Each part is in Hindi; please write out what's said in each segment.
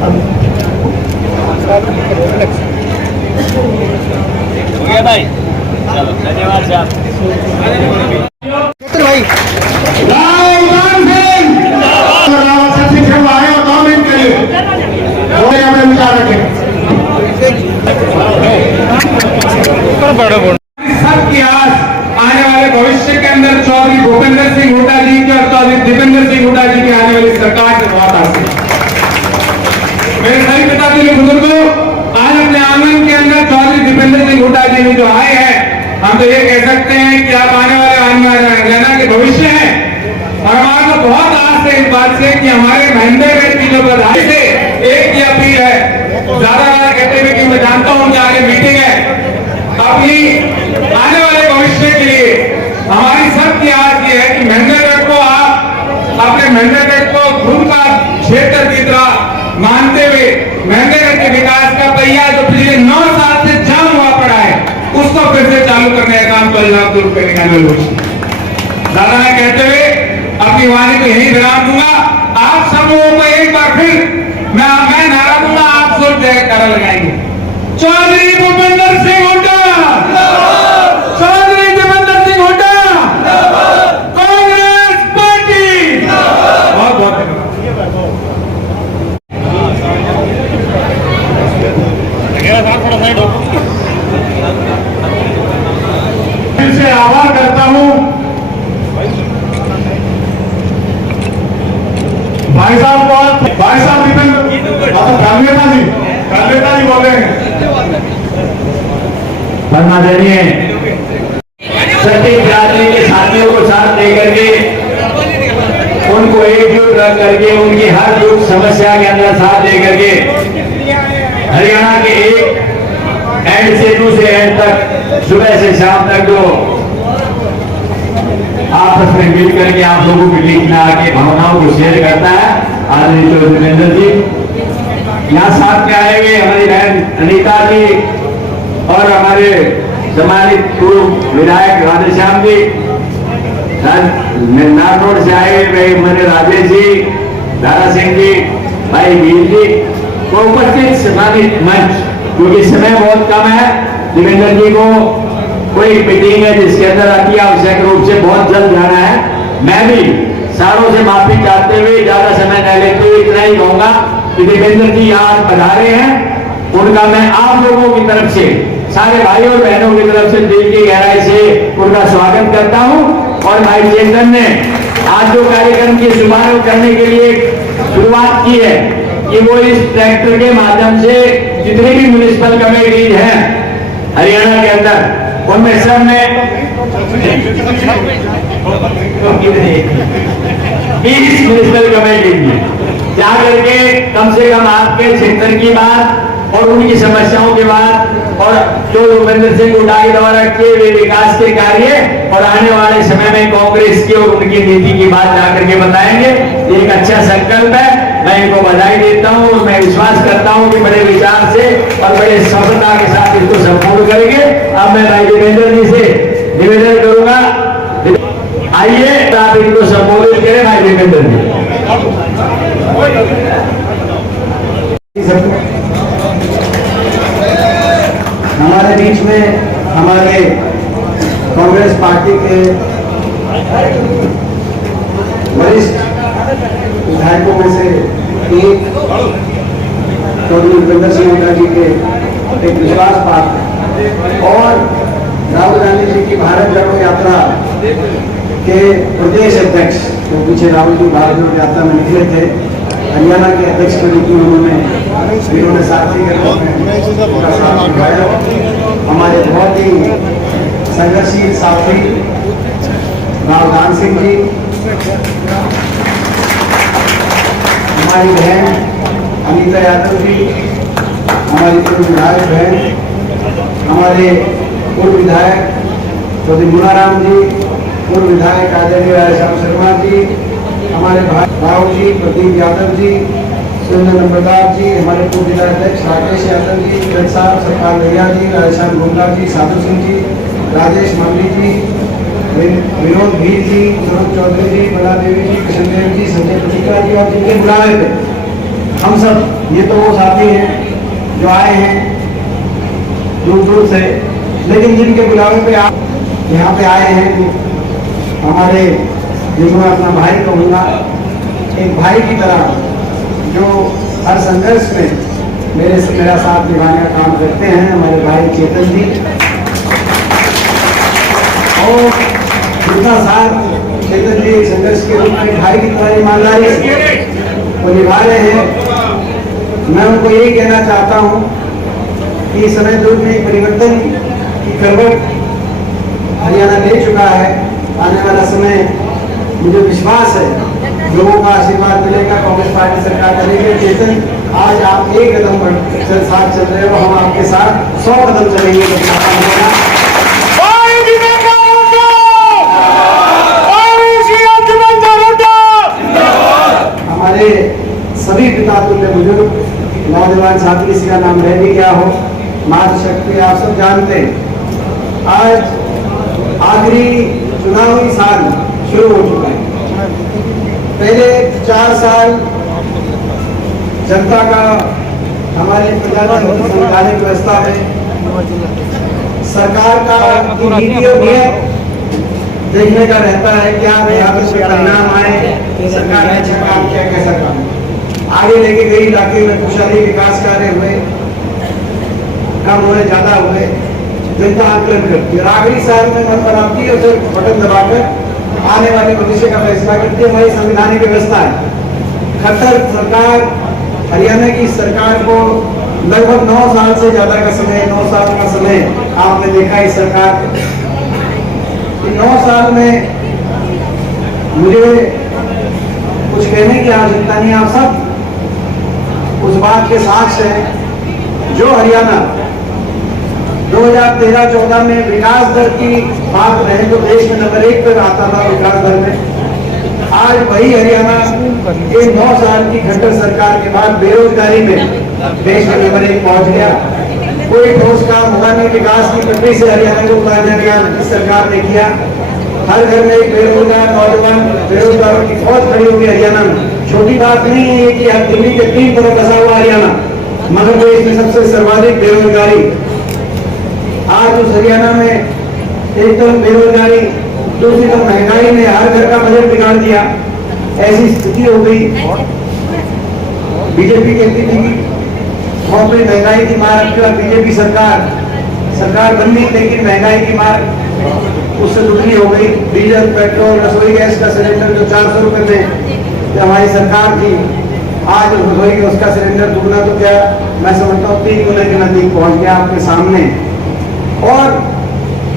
हो गया भाई, चलो धन्यवाद साहब। भाई सबकी आस आने वाले भविष्य के अंदर चौधरी भूपेंद्र सिंह हुड्डा जी की और चौधरी दीपेंद्र सिंह हुड्डा जी की आने वाली सरकार से बहुत आस है। मेरे सभी पिता जी बुजुर्गों, आज अपने आंगन के अंदर चौधरी दीपेंद्र सिंह हुड्डा जी जो आए हैं, हम तो ये कह सकते हैं कि आप आने वाले हरियाणा के भविष्य हैं। और हमारे को बहुत आस है इस बात से कि हमारे महेंद्र की जो बधाई से एक ही अपील है, ज्यादा कहते हुए कि मैं जानता हूं कि आगे मीटिंग है, अपनी आने वाले भविष्य के लिए हमारी सबकी आस ये है कि महेंद्रगढ़ को आप अपने महेंद्रगढ़ को खुद का क्षेत्र की तरह मानते हुए महेंद्रगढ़ के विकास का पहिया जो पिछले 9 साल से जाम हुआ पड़ा है उसको फिर से चालू करने का काम पंजाब शुरू करने का अनुरोध। दादा ने कहते हुए अपनी वाणी को यही विराम दूंगा। आप सब लोगों को एक बार फिर मैं नारा दूंगा, आप सब जयकारा लगाएंगे। चौधरी भूपेंद्र सिंह हुड्डा, चौधरी दीपेंद्र सिंह हुड्डा, कांग्रेस पार्टी। बहुत बहुत फिर से आह्वान करता हूं भाई साहब को, भाई साहब दीपेंद्र कालेता जी बोल रहे हैं। आदरणीय सभी बिरादरी के साथियों को साथ लेकर के उनको एकजुट रख करके उनकी हर दुख समस्या के अंदर साथ लेकर के हरियाणा के एक एंड से दूसरे एंड तक सुबह से शाम तक जो आपस में मिल करके आप लोगों के बीच में आके भावनाओं को शेयर करता है आदरणीय चौधरी दीपेंद्र जी। यहाँ साथ में आए हुए हमारी बहन अनीता जी और हमारे सम्मानित पूर्व विधायक राधेश्याम जी, नारनौल से आए हुए हमारे राजेश जी, दारा सिंह जी, भाई वीर जी को उपस्थित सम्मानित मंच, क्योंकि समय बहुत कम है। दीपेंद्र जी को कोई मीटिंग है जिसके अंदर अति आवश्यक रूप से बहुत जल्द जाना है। मैं भी सारों से माफी चाहते हुए ज्यादा समय न लेते हुए इतना ही कहूंगा कि दीपेंद्र जी आज पधारे हैं, उनका मैं आप लोगों की तरफ से, सारे भाइयों और बहनों की तरफ से दिल की गहराई से उनका स्वागत करता हूं। और भाई चेतन ने आज जो कार्यक्रम की शुभारंभ करने के लिए शुरुआत की है कि वो इस ट्रैक्टर के माध्यम से जितनी भी म्युनिसिपल कमेटीज हैं हरियाणा के अंदर, उनमें सब में 20 म्युनिसिपल कमेटी जा करके कम से कम आपके क्षेत्र की बात और उनकी समस्याओं के बाद और जो भूपेंद्र सिंह हुड्डा के द्वारा किए हुए विकास के कार्य और आने वाले समय में कांग्रेस की और उनकी नीति की बात जाकर के बताएंगे। एक अच्छा संकल्प है, मैं इनको बधाई देता हूं और मैं विश्वास करता हूं कि बड़े विचार से और बड़े सफलता के साथ इसको संपूर्ण करेंगे। अब मैं भाई दीपेंद्र जी से निवेदन करूंगा, आइए आप इनको संबोधित करें। भाई दीपेंद्र जी हमारे बीच में हमारे कांग्रेस पार्टी के वरिष्ठ विधायकों में से एक चौधरी भूपेंद्र सिंह हुड्डा जी के एक विश्वास पात्र और राहुल गांधी जी की भारत जोड़ो यात्रा के प्रदेश अध्यक्ष, जो पीछे राहुल जी भारत जोड़ो यात्रा में निकले थे, हरियाणा के अध्यक्ष के रूप में उन्होंने साथी के रूप में हमारे बहुत ही संघर्षशील साथी रावदान सिंह जी, हमारी बहन अनीता यादव जी, हमारी पूर्व विधायक बहन, हमारे पूर्व विधायक चौधरी मुनाराम जी, पूर्व विधायक आदरणीय राधेश्याम शर्मा जी, हमारे भाई राहुल जी, प्रदीप यादव जी, सुरेंद्र नंबरदार जी, हमारे पूर्व जिलाध्यक्ष राकेश यादव जी, साहब सरकार भैया जी, राधेश्याम गोंडा जी, साधु सिंह जी, राजेश मामली जी, विनोद भीर जी, स्वरूप चौधरी जी, बला देवी जी, कृष्णदेव जी, संजय पटिका जी और जिनके बुलावे थे हम सब, ये तो वो साथी हैं जो आए हैं दूर दूर से, लेकिन जिनके बुलावे पे आप यहाँ पे आए हैं, हमारे जिनको मैं अपना भाई कहूँगा, एक भाई की तरह जो हर संघर्ष में मेरा साथ निभाने का काम करते हैं, हमारे भाई चेतन जी। और जितना साथ चेतन जी संघर्ष के रूप में भाई की तरह ईमानदारी वो निभा रहे हैं, मैं उनको यही कहना चाहता हूँ कि समय दूर में परिवर्तन की करवट हरियाणा ले चुका है। आने वाला समय मुझे विश्वास है लोगों का आशीर्वाद मिलेगा, कांग्रेस पार्टी सरकार करेगी। चेतन, आज आप एक कदम साथ चल रहे हो, हम आपके साथ 100 कदम चलेंगे। हमारे सभी पिता तुल्य बुजुर्ग नौजवान साथी, किसी का नाम रह भी गया हो, मातृशक्ति आप सब जानते हैं। आज आखिरी चुनावी साल शुरू हो चुका है। पहले 4 साल जनता का हमारे प्रजातंत्र संवैधानिक व्यवस्था में सरकार का नीति और नियम देखने का रहता है, क्या परिणाम आए, सरकार ने अच्छा काम किया, कैसा काम आगे लेके गई, इलाके में खुशहाली विकास कार्य हुए, कम हुए, ज्यादा हुए, जनता आकलन करती है। और आखिरी साल में मन बनाती है, उसे बटन दबाकर आने वाले भविष्य का फैसला करती है। हमारी संवैधानिक व्यवस्था है। खट्टर सरकार, हरियाणा की सरकार को लगभग 9 साल से ज्यादा का समय, 9 साल का समय आपने देखा इस सरकार। 9 साल में मुझे कुछ कहने की आवश्यकता नहीं, आप सब उस बात के साक्ष्य हैं। जो हरियाणा 2013-14 में विकास दर की बात रहे तो देश में नंबर 1 पर आता था विकास दर में, आज वही हरियाणा ये 9 साल की खट्टर सरकार के बाद बेरोजगारी में देश में नंबर 1 पहुंच गया। कोई ठोस काम हुआ नहीं, विकास की पटरी से हरियाणा को उतारने का सरकार ने किया। हर घर में एक बेरोजगार नौजवान, बेरोजगारों की फौज खड़ी हुई हरियाणा में। छोटी बात नहीं है कि अब दिल्ली के 3 तरफ बसा हुआ हरियाणा, मध्य प्रदेश में सबसे सर्वाधिक बेरोजगारी। आज उस हरियाणा में एक तरफ बेरोजगारी, दूसरी तरफ महंगाई ने हर घर का बजट बिगाड़ दिया। ऐसी स्थिति हो गई। बीजेपी कहती थी कि बहुत बड़ी महंगाई की मार, बीजेपी सरकार बनी, लेकिन महंगाई की मार उससे दुगनी हो गई। डीजल, पेट्रोल, रसोई गैस का सिलेंडर जो 400 रुपए में जब हमारी सरकार थी, आज रसोई गैस का सिलेंडर दुगना तो क्या, मैं समझता हूँ 3 गुना के नजदीक पहुंच गया आपके सामने। और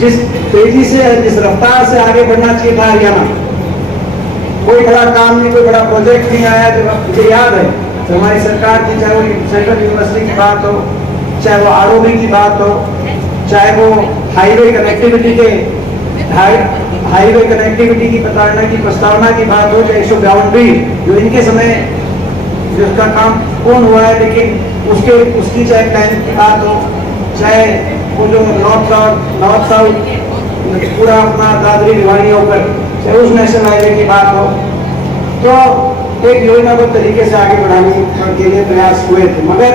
जिस तेजी से, जिस रफ्तार से आगे बढ़ना चाहिए था हरियाणा, कोई बड़ा काम नहीं, कोई बड़ा प्रोजेक्ट नहीं आया। जब मुझे याद है तो हमारी सरकार की, चाहे वो सेंट्रल यूनिवर्सिटी की बात हो, चाहे वो आरओबी की बात हो, चाहे वो हाईवे कनेक्टिविटी की प्रताड़ना की प्रस्तावना की बात हो, चाहे 152 जो इनके समय जिसका काम कौन हुआ है, लेकिन उसकी चाहे प्लान की बात हो, चाहे वो जो नॉर्थ साउथ पूरा अपना दादरी भिवानी होकर, चाहे उस नेशनल हाईवे की बात हो, तो एक योजनाबद्ध तरीके से आगे बढ़ाने के लिए प्रयास हुए थे। मगर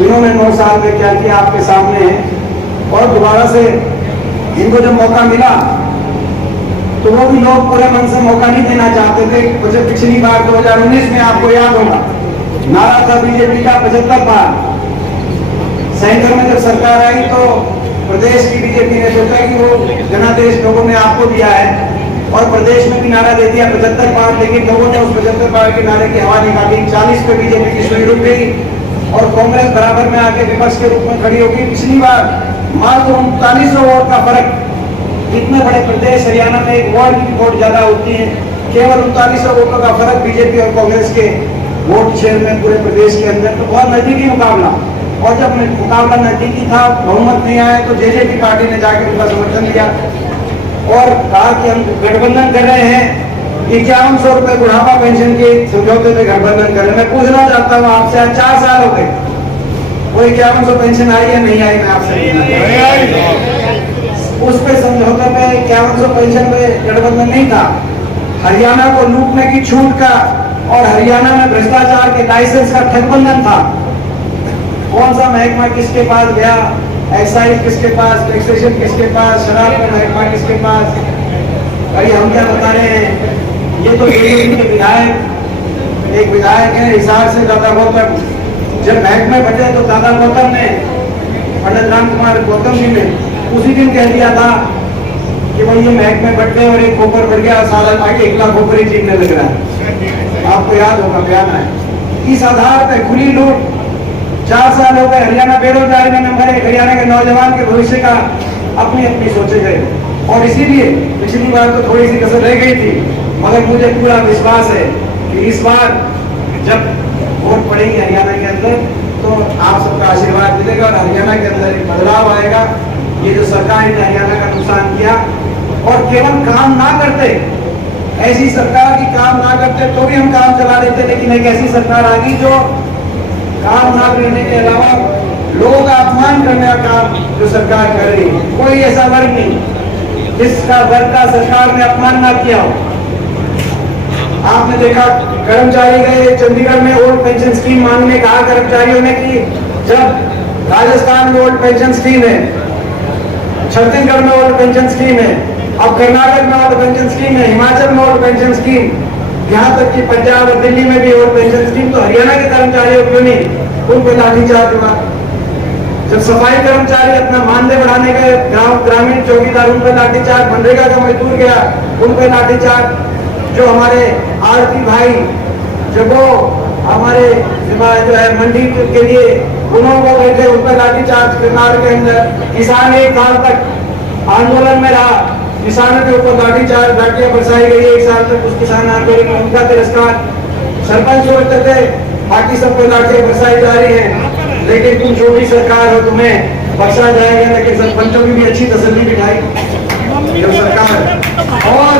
इन्होंने 9 साल में क्या किया आपके सामने है। और दोबारा से इनको जब मौका मिला तो वो भी लोग पूरे मन से मौका नहीं देना चाहते थे। मुझे पिछली बार 2019 में आपको याद होगा, नारा था बीजेपी का 75 बार। सेंटर में जब सरकार आई तो प्रदेश की बीजेपी ने सोचा कि वो जनादेश लोगों ने आपको दिया है, और प्रदेश में भी नारा दे दिया 75 बार, लेकिन लोगों ने उस 75 बार के नारे की हवा निकाली। 40 पे बीजेपी की सुई रुक गई और कांग्रेस बराबर में आके विपक्ष के रूप में खड़ी होगी। पिछली बार मात्र 3900 वोट का फर्क, इतने बड़े प्रदेश हरियाणा में एक वार्ड की वोट ज्यादा होती है, केवल 3900 वोटों का फर्क बीजेपी और कांग्रेस के वोट शेयर में पूरे प्रदेश के अंदर, तो बहुत नजदीकी मुकाबला। और जब मुकाबला नजदीकी था, बहुमत नहीं आया, तो जेजेपी पार्टी ने जाकर उनका समर्थन दिया और कहा कि हम गठबंधन कर रहे हैं, 5100 रुपए बुढ़ापा पेंशन के समझौते पे गठबंधन कर रहे हैं। मैं पूछना चाहता हूँ आपसे, आज 4 साल हो गए, वो 5100 पेंशन आई या नहीं आई? मैं आपसे उस पे समझौते पे 5100 पेंशन पे गठबंधन नहीं था। हरियाणा को लूटने की छूट का और हरियाणा में भ्रष्टाचार के लाइसेंस का ठगबंधन था। कौन सा महकमा किसके पास गया, एक्साइज किसके पास, टैक्सेशन किसके पास, शराब का महकमा किसके पास। अरे हम क्या बता रहे हैं, ये तो बीजेपी के विधायक, एक विधायक है हिसार से दादा गौतम, जब महकमे बटे तो दादा गौतम ने, पंडित राम कुमार गौतम जी ने उसी दिन कह दिया था कि भाई ये महकमे बट गए और एक खोपर बढ़ गया, सारा आगे 1 लाख खोपर ही जीतने लग रहा है। आपको याद होगा बयान है। इस आधार पर खुली लूट, 4 साल हो गए, हरियाणा बेरोजगारी में नंबर 1, हरियाणा के नौजवान के भविष्य का अपनी अपनी सोचे गए। और इसीलिए पिछली बार तो थोड़ी सी कसर रह गई थी, मगर मुझे पूरा विश्वास है कि इस बार जब वोट पड़ेगी हरियाणा के अंदर तो आप सबका आशीर्वाद मिलेगा और हरियाणा के अंदर एक बदलाव आएगा। ये जो सरकार ने हरियाणा का नुकसान किया और केवल काम ना करते, ऐसी सरकार की काम ना करते तो भी हम काम चला लेते, लेकिन एक ऐसी सरकार आ गई जो काम ना करने के अलावा लोगों का अपमान करने का काम जो सरकार कर रही है। कोई ऐसा वर्ग नहीं जिसका वर्ग का सरकार ने अपमान ना किया हो। आपने देखा कर्मचारी गए चंडीगढ़ में ओल्ड पेंशन स्कीम मांगने, कहा कर्मचारियों ने कि जब राजस्थान में ओल्ड पेंशन स्कीम है, छत्तीसगढ़ में ओल्ड पेंशन स्कीम है, अब कर्नाटक में ओल्ड पेंशन स्कीम है, हिमाचल में ओल्ड पेंशन स्कीम, यहाँ तक कि पंजाब और दिल्ली में भी ओल्ड पेंशन स्कीम, तो हरियाणा के कर्मचारियों क्यों नहीं, उन पर लाठीचार्ज हुआ। जब सफाई कर्मचारी अपना मानदेय बढ़ाने गए, ग्रामीण चौकीदार, उन पर लाठीचार्ज, मनरेगा का मजदूर गया, उन पर लाठीचार्ज। जो हमारे आरती भाई, जब वो हमारे जो है मंडी के लिए उन्होंने बैठे, उन पर लाठीचार्ज कर्नाटक के अंदर। किसान 1 साल तक आंदोलन में रहा, किसानों के ऊपर लाठीचार्ज, लाठियां बरसाई गई 1 साल तक। उस किसान आंदोलन में उनका तिरस्कार, सरपंच सोचते थे बाकी सबको लाठियां बरसाई जा रही है, लेकिन तुम छोटी सरकार हो, तुम्हें बख्शा जाएगा, लेकिन सरपंचों की भी अच्छी तसल्ली बिठाई जो सरकार। और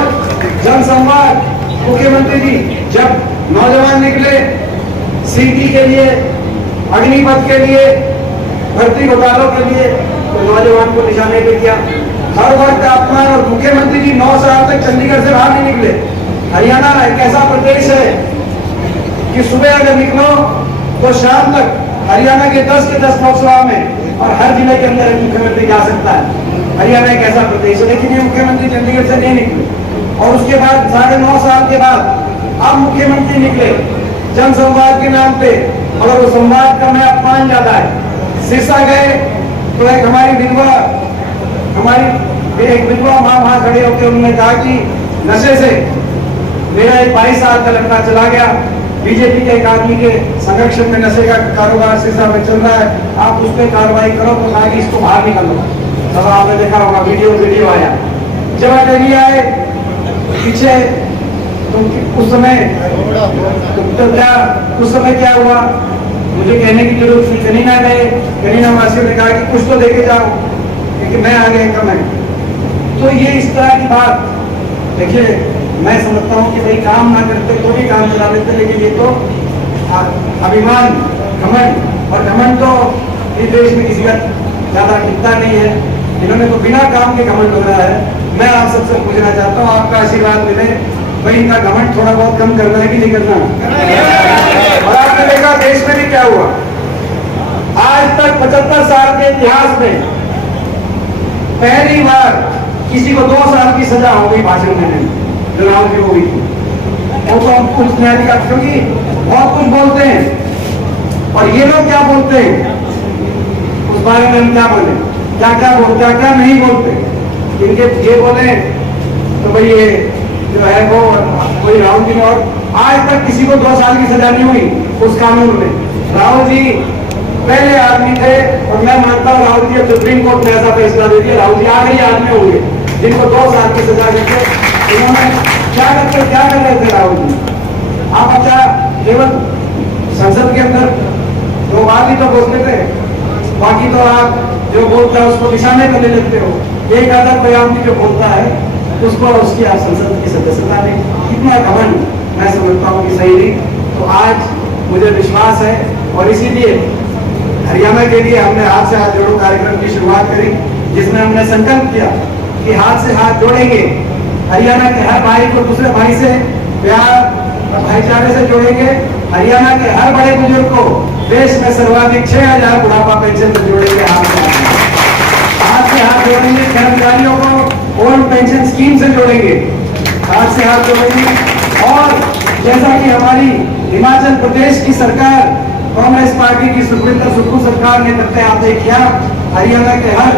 जनसंवाद, मुख्यमंत्री जी जब नौजवान निकले सीटी के लिए, अग्निपथ के लिए, भर्ती घोटालों के लिए, तो नौजवान को निशाने पे किया। हर वर्ग का अपमान। और मुख्यमंत्री जी 9 साल तक चंडीगढ़ से बाहर नहीं निकले। हरियाणा एक ऐसा प्रदेश है कि सुबह अगर निकलो तो शाम तक हरियाणा के 10 के 10 लोकसभा में और हर जिले के अंदर मुख्यमंत्री जा सकता है। हरियाणा एक ऐसा प्रदेश है, लेकिन ये मुख्यमंत्री चंडीगढ़ से नहीं निकले। और उसके बाद 9.5 साल के बाद अब मुख्यमंत्री निकले जनसंवाद के नाम पे, मगर वो संवाद का में अपमान ज्यादा है। सिरसा गए तो एक हमारी विधवा माँ वहां खड़े होकर उन्होंने कहा कि नशे से मेरा एक 22 साल का लड़का चला गया, बीजेपी के एक आदमी के संरक्षण में नशे का कारोबार सिरसा में चल रहा है, आप उस पर कार्रवाई करो। तो कहा कि इसको बाहर निकालो। तब आपने देखा होगा वीडियो आया, जब अटैली आए पीछे, तो उस समय क्या हुआ, मुझे कहने की जरूरत नहीं। कनीना गए, कनीना वासियों ने कहा कि कुछ तो लेके जाओ, क्योंकि मैं आ गया कम है। तो ये इस तरह की बात, देखिए मैं समझता हूँ कि भाई काम ना करते तो भी काम चला लेते, लेकिन ये तो अभिमान, घमंड, और घमंड तो इस देश में किसी का ज्यादा टिकता नहीं है। इन्होंने तो बिना काम के घमंड हो रहा है। मैं आप सबसे पूछना चाहता हूँ, आपका आशीर्वाद मिले, भाई इनका घमंड थोड़ा बहुत कम करना है कि नहीं करना। और आपने देखा देश में भी क्या हुआ, आज तक 75 साल के इतिहास में पहली बार किसी को 2 साल की सजा हो गई भाषण देने में, जो राहुल जी हो गई थी। वो तो हम कुछ न्यायाधिकार, क्योंकि बहुत कुछ बोलते हैं और ये लोग क्या बोलते हैं उस बारे में हम क्या बोले, क्या क्या बोलते हैं, क्या नहीं बोलते। इनके ये बोले तो भाई ये जो है वो कोई राहुल जी, और आज तक किसी को 2 साल की सजा नहीं हुई उस कानून में। राहुल जी पहले आदमी थे, और मैं मानता हूँ राहुल जी सुप्रीम कोर्ट ने ऐसा फैसला दे दिया, राहुल जी आखिरी आदमी होंगे जिनको 2 साल की सजा दी थी। इन्होंने क्या कर रहे थे राहुल जी? आप अच्छा केवल संसद के अंदर 2 बार ही तो बोलते थे, बाकी तो आप जो बोलता है उसको निशाने पर ले लेते हो। एक आधा प्रयाम जो बोलता है उसको उसकी आप संसद की सदस्यता में कितना घमंड, मैं समझता हूँ कि सही नहीं। तो आज मुझे विश्वास है, और इसीलिए हरियाणा के लिए हमने हाथ से हाथ जोड़ो कार्यक्रम की शुरुआत करी, जिसमें हमने संकल्प किया कि हाथ से हाथ जोड़ेंगे, हरियाणा के हर भाई को दूसरे भाई से प्यार, और भाईचारे से जोड़ेंगे। हरियाणा के हर बड़े बुजुर्ग को देश में सर्वाधिक 6,000 बुढ़ापा पेंशन से जोड़ेंगे। हाथ से हाथ जोड़ेंगे। कर्मचारियों को ओल्ड पेंशन स्कीम से जोड़ेंगे, हाथ से हाथ जोड़ेंगे। और जैसा कि हमारी हिमाचल प्रदेश की सरकार, कांग्रेस पार्टी की सुखविंदर सुक्खू सरकार ने करते आते किया, हरियाणा के हर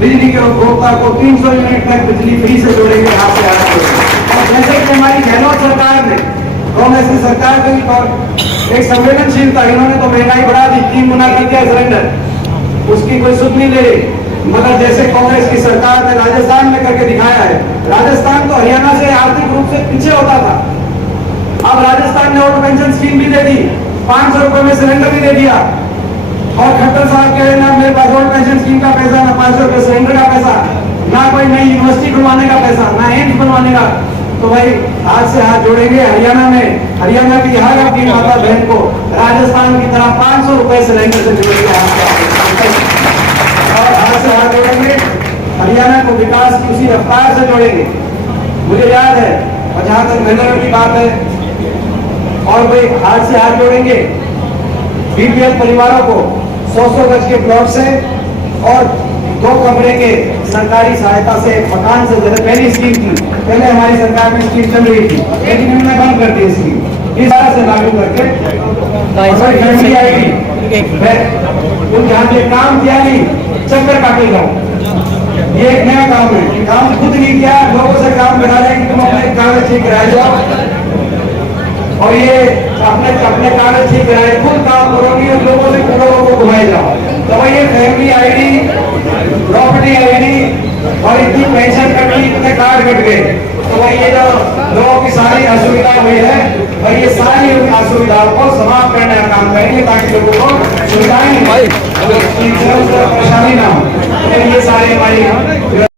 बिजली के उपभोक्ता को 300 यूनिट तक बिजली फ्री से जोड़ेंगे, हाथ से हाथ जोड़ेंगे। और जैसे कि हमारी गहलोत सरकार ने, कांग्रेस की सरकार की एक संवेदनशीलता, इन्होंने तो महंगाई बढ़ा दी, 3 गुना कर दिया सिलेंडर, उसकी कोई सुध नहीं ले रही। मगर जैसे कांग्रेस की सरकार ने राजस्थान में करके दिखाया है, राजस्थान तो हरियाणा से आर्थिक रूप से पीछे होता था, अब राजस्थान ने ओल्ड पेंशन स्कीम भी दे दी, 500 रुपए में सिलेंडर भी दे दिया। और खट्टर साहब कह रहे ना मेरे पास ओल्ड पेंशन स्कीम का पैसा, ना 500 रुपए सिलेंडर का पैसा, ना कोई नई यूनिवर्सिटी बनवाने का पैसा, ना एम्स बनवाने का। तो भाई हाथ से हाथ जोड़ेंगे। हरियाणा में, हरियाणा की हर अपनी माता बहन को राजस्थान की तरह 500 रुपए सिलेंडर से जोड़ेंगे, और हाथ से हाथ जोड़ेंगे। हरियाणा को विकास की उसी रफ्तार से जोड़ेंगे। मुझे याद है, और जहां तक नगर की बात है, और भाई हाथ से हाथ जोड़ेंगे। बीपीएल परिवारों को 100 गज के प्लॉट से और 2 कमरे के सरकारी सहायता से मकान से, जैसे पहली स्कीम थी, पहले हमारी सरकार में स्कीम चल रही थी, लेकिन इन्होंने बंद कर दी स्कीम, इस तरह से लागू करके फैमिली आएगी। तुम जहाँ ये काम किया नहीं, चक्कर काटेगा। ये एक नया काम है, काम खुद नहीं किया, लोगों से काम करा रहे हैं कि तुम अपने कागज ठीक कराए जाओ, और ये अपने कागज ठीक कराए, खुद काम करोगी और लोगों से करोड़ों को घुमाए जाओ। तो भाई ये फैमिली आईडी, प्रॉपर्टी आईडी और इतनी पेंशन कट गई, इतने कार्ड कट गए, तो भाई ये जो लोगों की सारी असुविधा हुई है, और ये सारी असुविधाओं को समाप्त करने का काम करेंगे, ताकि लोगों को सुविधाएं परेशानी ना हो। ये सारे हमारी